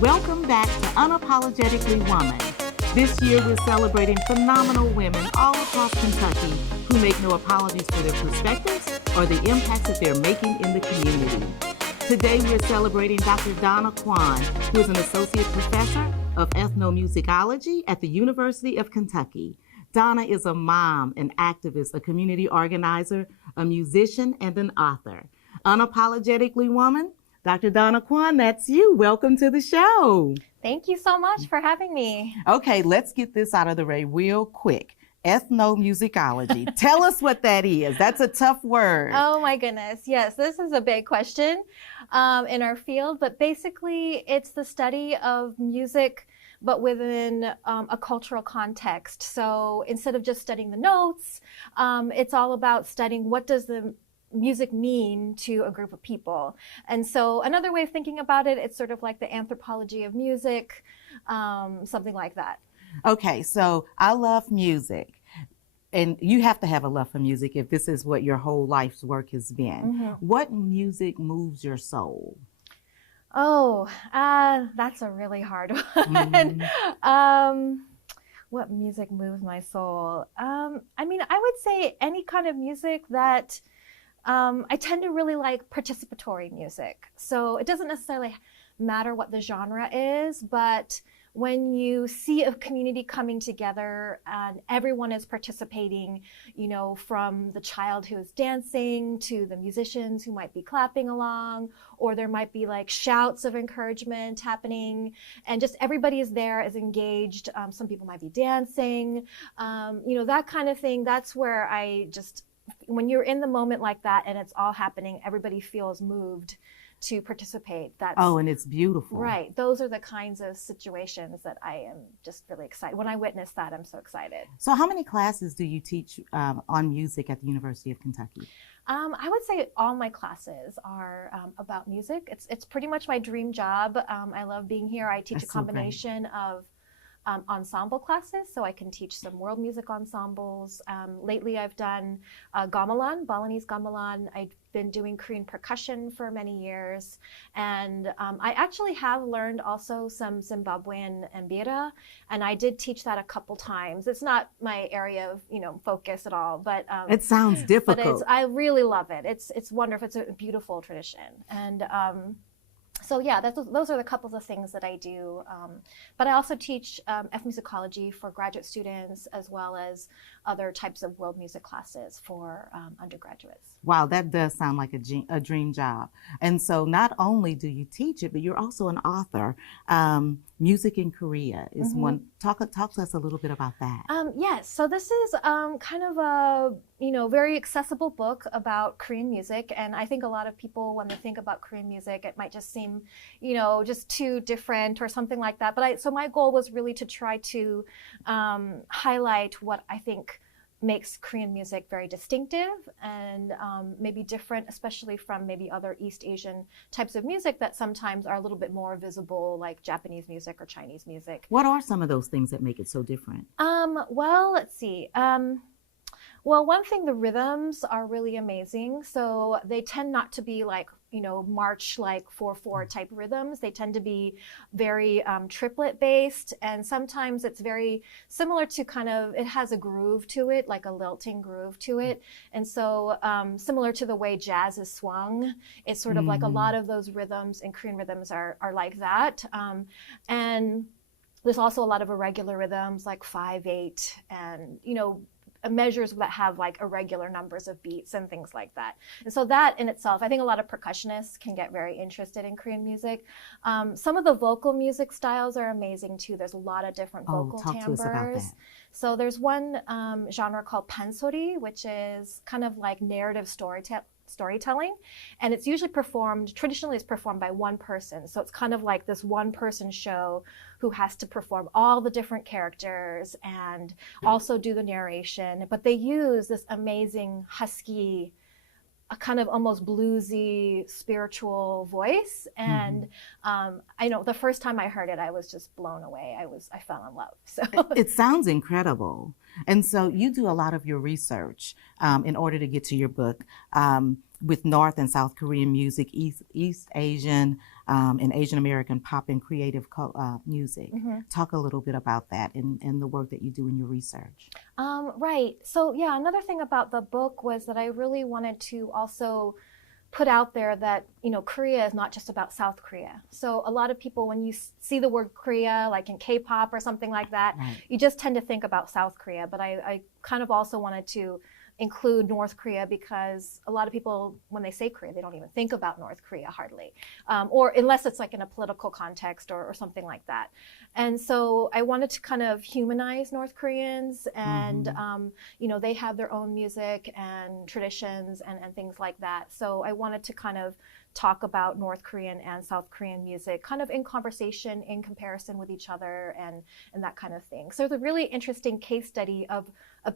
Welcome back to Unapologetically Woman. This year we're celebrating phenomenal women all across Kentucky who make no apologies for their perspectives or the impacts that they're making in the community. Today we're celebrating Dr. Donna Kwon, who is an associate professor of ethnomusicology at the University of Kentucky. Donna is a mom, an activist, a community organizer, a musician, and an author. Unapologetically Woman, Dr. Donna Kwon, that's you. Welcome to the show. Thank you so much for having me. Okay, let's get this out of the way real quick. Ethnomusicology. Tell us what that is. That's a tough word. Oh my goodness. Yes, this is a big question in our field, but basically it's the study of music but within a cultural context. So instead of just studying the notes, it's all about studying what does the music mean to a group of people. And so another way of thinking about it, it's sort of like the anthropology of music, something like that. Okay, so I love music. And you have to have a love for music if this is what your whole life's work has been. Mm-hmm. What music moves your soul? Oh, that's a really hard one. Mm-hmm. What music moves my soul? I mean, I would say any kind of music that I tend to really like participatory music. So it doesn't necessarily matter what the genre is, but when you see a community coming together and everyone is participating, you know, from the child who is dancing to the musicians who might be clapping along, or there might be like shouts of encouragement happening, and just everybody is there, is engaged. Some people might be dancing, you know, that kind of thing. That's where I just, when you're in the moment like that and it's all happening, everybody feels moved to participate. And it's beautiful. Right. Those are the kinds of situations that I am just really excited. When I witness that, I'm so excited. So how many classes do you teach on music at the University of Kentucky? I would say all my classes are about music. It's pretty much my dream job. I love being here. I teach a combination of ensemble classes, so I can teach some world music ensembles. Lately I've done gamelan, Balinese gamelan. I've been doing Korean percussion for many years, and I actually have learned also some Zimbabwean mbira, and I did teach that a couple times. It's not my area of focus at all, but it sounds difficult. But I really love it. It's wonderful. It's a beautiful tradition, and so yeah, those are the couple of things that I do. But I also teach ethnomusicology for graduate students, as well as other types of world music classes for undergraduates. Wow, that does sound like a dream job. And so not only do you teach it, but you're also an author. Music in Korea is one. Talk to us a little bit about that. Yes, so this is kind of a very accessible book about Korean music, and I think a lot of people, when they think about Korean music, it might just seem just too different or something like that. But so my goal was really to try to highlight what I think makes Korean music very distinctive and maybe different, especially from maybe other East Asian types of music that sometimes are a little bit more visible, like Japanese music or Chinese music. What are some of those things that make it so different? Well, let's see. Well, one thing, the rhythms are really amazing. So they tend not to be like, march like 4/4 type rhythms. They tend to be very triplet based. And sometimes it's very similar to it has a groove to it, like a lilting groove to it. And so similar to the way jazz is swung, it's sort of like a lot of those rhythms and Korean rhythms are like that. And there's also a lot of irregular rhythms like 5/8 and, measures that have like irregular numbers of beats and things like that. And so that in itself, I think a lot of percussionists can get very interested in Korean music. Some of the vocal music styles are amazing too. There's a lot of different vocal timbres. To us about that. So there's one genre called pansori, which is kind of like narrative storytelling, and it's usually traditionally it's performed by one person. So it's kind of like this one person show who has to perform all the different characters and also do the narration. But they use this amazing husky, a kind of almost bluesy, spiritual voice. And I know the first time I heard it, I was just blown away. I fell in love. So it sounds incredible. And so you do a lot of your research in order to get to your book. with North and South Korean music, East Asian and Asian American pop and creative music. Talk a little bit about that and the work that you do in your research. Right. So yeah, another thing about the book was that I really wanted to also put out there that, you know, Korea is not just about South Korea. So a lot of people, when you see the word Korea, like in K-pop or something like that, you just tend to think about South Korea. But I kind of also wanted to include North Korea, because a lot of people, when they say Korea, they don't even think about North Korea hardly, or unless it's like in a political context or something like that. And so I wanted to kind of humanize North Koreans, and you know, they have their own music and traditions and things like that. So I wanted to kind of talk about North Korean and South Korean music kind of in conversation, in comparison with each other, and that kind of thing. So it's a really interesting case study of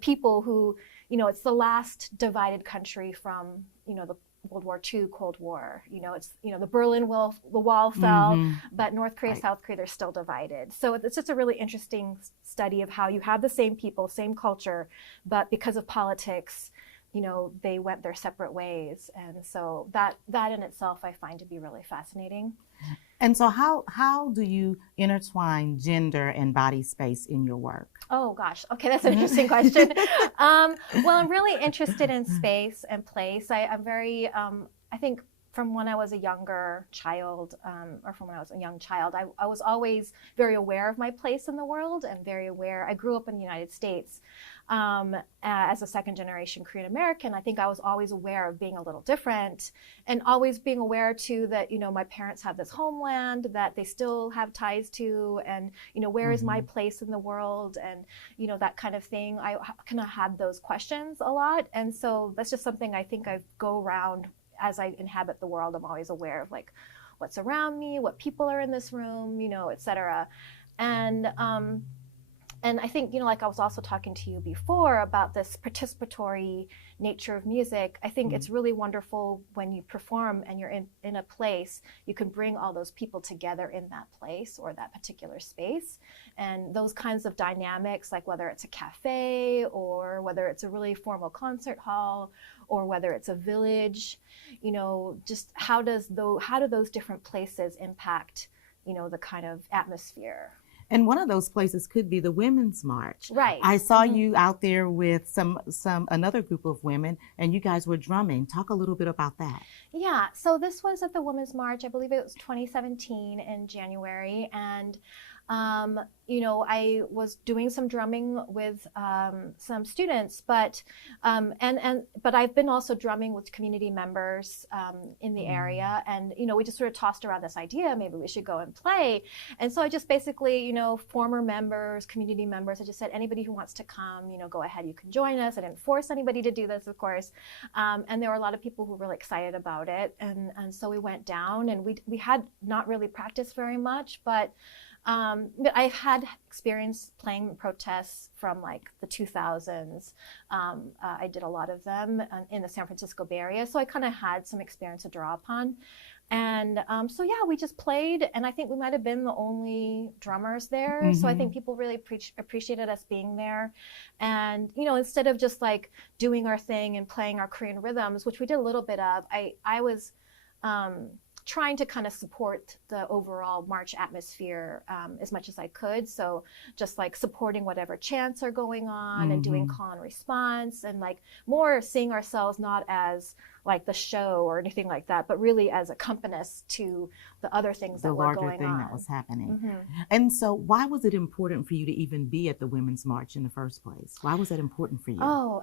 people who, you know, it's the last divided country from, you know, the World War II, Cold War. You know, it's, you know, the wall fell, but North Korea, South Korea, they're still divided. So it's just a really interesting study of how you have the same people, same culture, but because of politics, you know, they went their separate ways. And so that in itself I find to be really fascinating. And so how do you intertwine gender and body space in your work? Oh gosh, okay, that's an interesting question. Well, I'm really interested in space and place. I'm very, I think from when I was a younger child, or from when I was a young child, I was always very aware of my place in the world, and very aware. I grew up in the United States. As a second generation Korean American, I think I was always aware of being a little different, and always being aware too that, you know, my parents have this homeland that they still have ties to, and, you know, where is my place in the world, and, you know, that kind of thing. I kind of had those questions a lot. And so that's just something I think I go around as I inhabit the world. I'm always aware of like what's around me, what people are in this room, you know, et cetera. And I think, you know, like I was also talking to you before about this participatory nature of music. I think it's really wonderful when you perform and you're in a place, you can bring all those people together in that place or that particular space. And those kinds of dynamics, like whether it's a cafe or whether it's a really formal concert hall or whether it's a village, you know, just how do those different places impact, you know, the kind of atmosphere? And one of those places could be the Women's March. Right. I saw you out there with another group of women, and you guys were drumming. Talk a little bit about that. Yeah, so this was at the Women's March. I believe it was 2017 in January, and you know, I was doing some drumming with some students, but I've been also drumming with community members in the area, and you know, we just sort of tossed around this idea, maybe we should go and play. And so I just basically, you know, former members, community members, I just said, anybody who wants to come, you know, go ahead, you can join us. I didn't force anybody to do this, of course, and there were a lot of people who were really excited about it, and so we went down, and we had not really practiced very much, but I've had experience playing protests from like the 2000s. I did a lot of them in the San Francisco Bay Area, so I kind of had some experience to draw upon. And so yeah, we just played, and I think we might have been the only drummers there. So I think people really appreciated us being there. And you know, instead of just like doing our thing and playing our Korean rhythms, which we did a little bit of, I was trying to kind of support the overall march atmosphere as much as I could. So just like supporting whatever chants are going on and doing call and response, and like more seeing ourselves not as like the show or anything like that, but really as accompanists to the other things that were going on. The larger thing that was happening. And so why was it important for you to even be at the Women's March in the first place? Why was that important for you? Oh,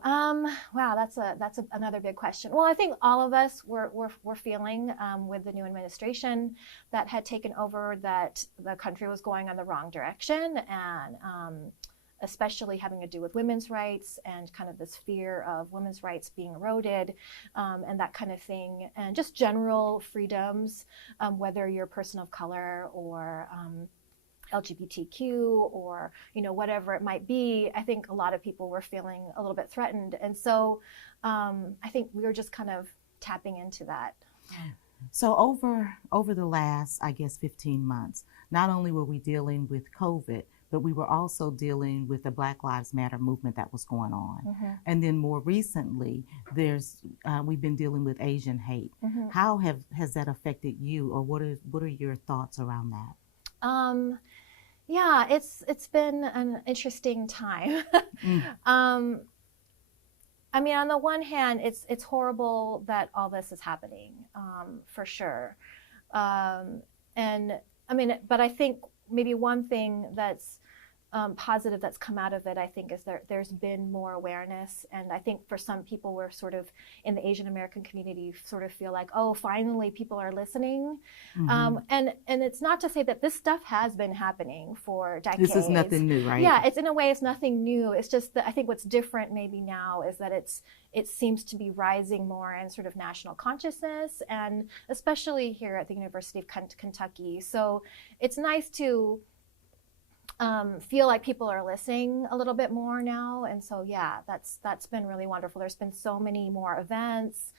wow, that's another big question. Well, I think all of us were feeling with the new administration that had taken over that the country was going on the wrong direction, and especially having to do with women's rights and kind of this fear of women's rights being eroded, and that kind of thing, and just general freedoms, whether you're a person of color or LGBTQ or, you know, whatever it might be. I think a lot of people were feeling a little bit threatened, and so I think we were just kind of tapping into that. So over the last, I guess, 15 months, not only were we dealing with COVID, but we were also dealing with the Black Lives Matter movement that was going on. And then more recently, we've been dealing with Asian hate. How has that affected you, or what are your thoughts around that? Yeah, it's been an interesting time. I mean, on the one hand, it's horrible that all this is happening, for sure. And I mean, but I think maybe one thing that's positive that's come out of it, I think, is there's been more awareness. And I think for some people, we're sort of in the Asian American community sort of feel like, oh, finally people are listening. And it's not to say that this stuff has been happening for decades. This is nothing new, right? Yeah, in a way, it's nothing new. It's just that I think what's different maybe now is that it seems to be rising more in sort of national consciousness, and especially here at the University of Kentucky. So it's nice to feel like people are listening a little bit more now. And so, yeah, that's been really wonderful. There's been so many more events.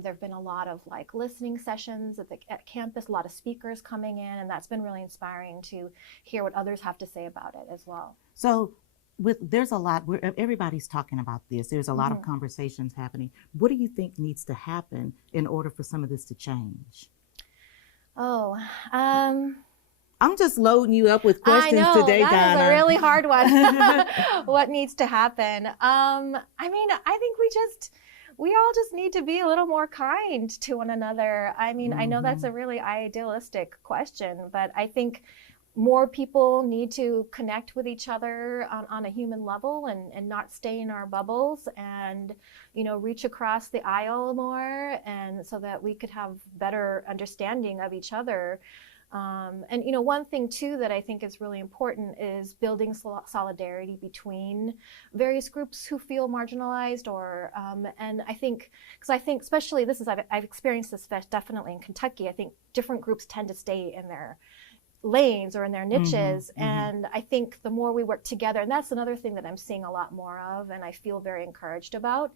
There've been a lot of like listening sessions at campus, a lot of speakers coming in, and that's been really inspiring to hear what others have to say about it as well. So there's a lot, everybody's talking about this. There's a lot of conversations happening. What do you think needs to happen in order for some of this to change? Oh, I'm just loading you up with questions today, Donna. That is a really hard one. What needs to happen? I mean, I think we all just need to be a little more kind to one another. I mean, I know that's a really idealistic question, but I think more people need to connect with each other on a human level and not stay in our bubbles, and, you know, reach across the aisle more, and so that we could have better understanding of each other. And, you know, one thing too that I think is really important is building solidarity between various groups who feel marginalized, or and I think, because I think especially I've experienced this definitely in Kentucky. I think different groups tend to stay in their lanes or in their niches, and I think the more we work together, and that's another thing that I'm seeing a lot more of, and I feel very encouraged about.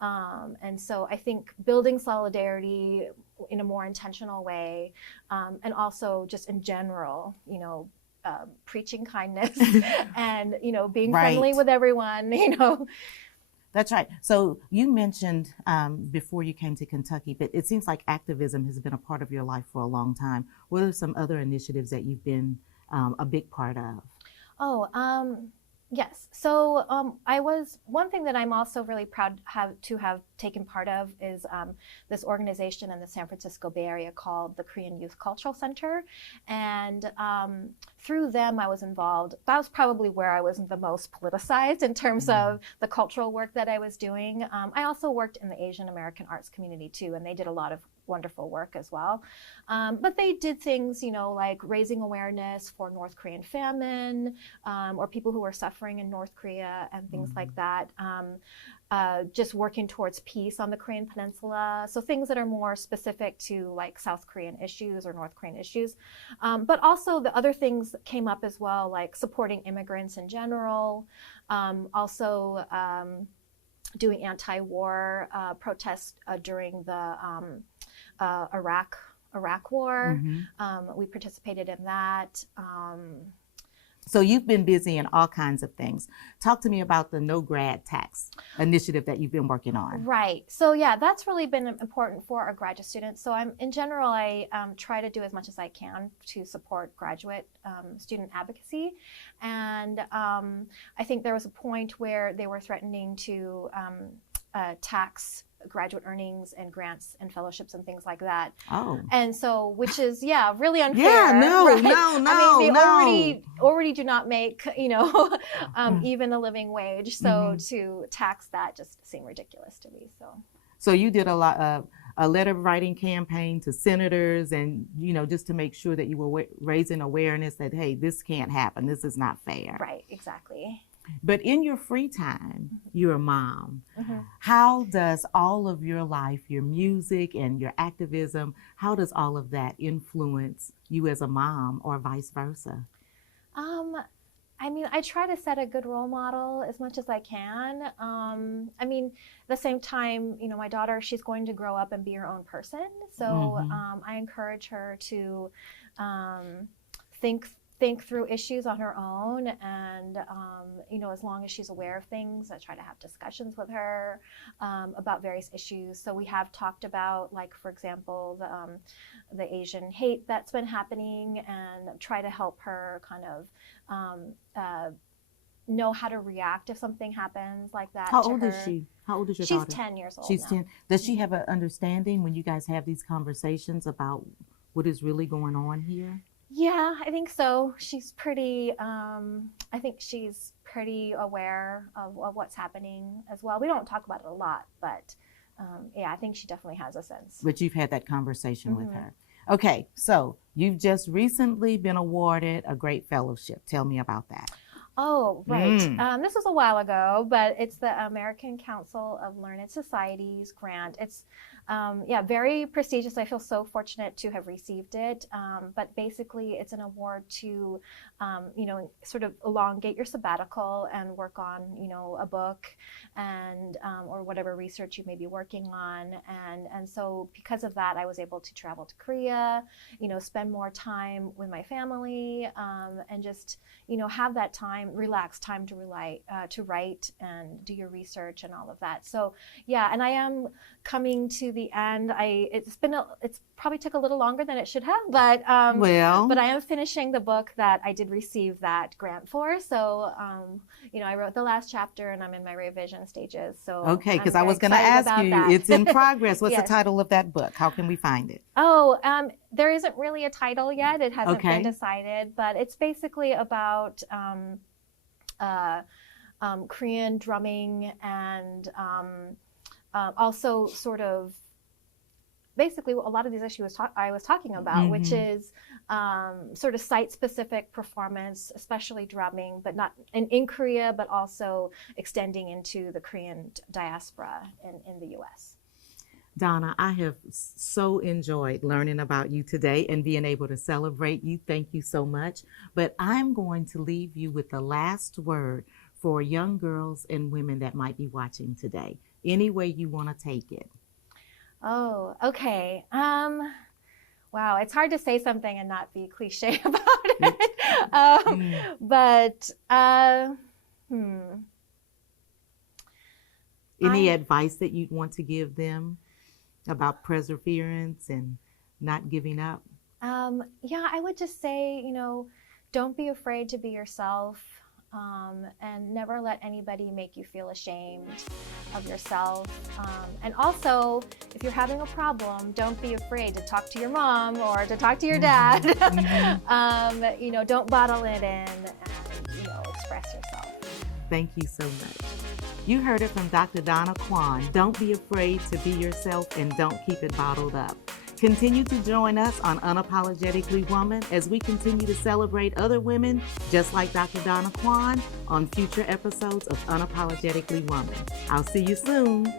And so I think building solidarity in a more intentional way, and also just in general, you know, preaching kindness and, you know, being friendly with everyone, you know. That's right. So you mentioned before you came to Kentucky, but it seems like activism has been a part of your life for a long time. What are some other initiatives that you've been a big part of? Yes. So one thing that I'm also really proud to have taken part of is this organization in the San Francisco Bay Area called the Korean Youth Cultural Center. And through them, I was involved. That was probably where I was the most politicized in terms of the cultural work that I was doing. I also worked in the Asian American arts community too, and they did a lot of wonderful work as well. But they did things, you know, like raising awareness for North Korean famine, or people who were suffering in North Korea and things like that. Just working towards peace on the Korean Peninsula. So things that are more specific to like South Korean issues or North Korean issues. But also the other things that came up as well, like supporting immigrants in general. Also doing anti-war protests during the Iraq War. We participated in that. So you've been busy in all kinds of things. Talk to me about the No Grad Tax initiative that you've been working on. Right. So yeah, that's really been important for our graduate students. So in general, I try to do as much as I can to support graduate student advocacy. And I think there was a point where they were threatening to tax graduate earnings and grants and fellowships and things like that. Oh. And so, which is, yeah, really unfair. Yeah, no. I mean, they already do not make, you know, even a living wage. So to tax that just seemed ridiculous to me. So you did a letter writing campaign to senators, and, you know, just to make sure that you were raising awareness that, hey, this can't happen. This is not fair. Right, exactly. But in your free time, you're a mom. How does all of your life, your music and your activism, how does all of that influence you as a mom, or vice versa? I mean, I try to set a good role model as much as I can. I mean, at the same time, you know, my daughter, she's going to grow up and be her own person. So I encourage her to think think through issues on her own, and as long as she's aware of things, I try to have discussions with her about various issues. So we have talked about, like, for example, the Asian hate that's been happening, and try to help her kind of know how to react if something happens like that. How to old her. is she? How old is your She's daughter? 10 years old. She's now. 10. Does she have an understanding when you guys have these conversations about what is really going on here? Yeah, I think so. She's pretty, I think she's pretty aware of what's happening as well. We don't talk about it a lot, but yeah, I think she definitely has a sense. But you've had that conversation with her. Okay, so you've just recently been awarded a great fellowship. Tell me about that. Oh, right. This was a while ago, but it's the American Council of Learned Societies grant. It's, very prestigious. I feel so fortunate to have received it. But basically, it's an award to, sort of elongate your sabbatical and work on, a book and or whatever research you may be working on. And so because of that, I was able to travel to Korea, spend more time with my family, and just, have that time, relaxed time to write and do your research and all of that. So yeah, and I am coming to the end. It's probably took a little longer than it should have, but I am finishing the book that I did receive that grant for. So I wrote the last chapter and I'm in my revision stages. So okay, because I was going to ask you, that. It's in progress. What's Yes. the title of that book? How can we find it? Oh, there isn't really a title yet. It hasn't been decided, but it's basically about Korean drumming and also sort of basically a lot of these issues I was talking about, which is sort of site-specific performance, especially drumming, but not in Korea, but also extending into the Korean diaspora in the U.S. Donna, I have so enjoyed learning about you today and being able to celebrate you. Thank you so much. But I'm going to leave you with the last word for young girls and women that might be watching today. Any way you want to take it. Oh, okay. Wow, it's hard to say something and not be cliche about it. But any advice that you'd want to give them about perseverance and not giving up? Yeah, I would just say, don't be afraid to be yourself, and never let anybody make you feel ashamed of yourself. And also, if you're having a problem, don't be afraid to talk to your mom or to talk to your dad. Don't bottle it in and, express yourself. Thank you so much. You heard it from Dr. Donna Kwon. Don't be afraid to be yourself and don't keep it bottled up. Continue to join us on Unapologetically Woman as we continue to celebrate other women just like Dr. Donna Kwon on future episodes of Unapologetically Woman. I'll see you soon.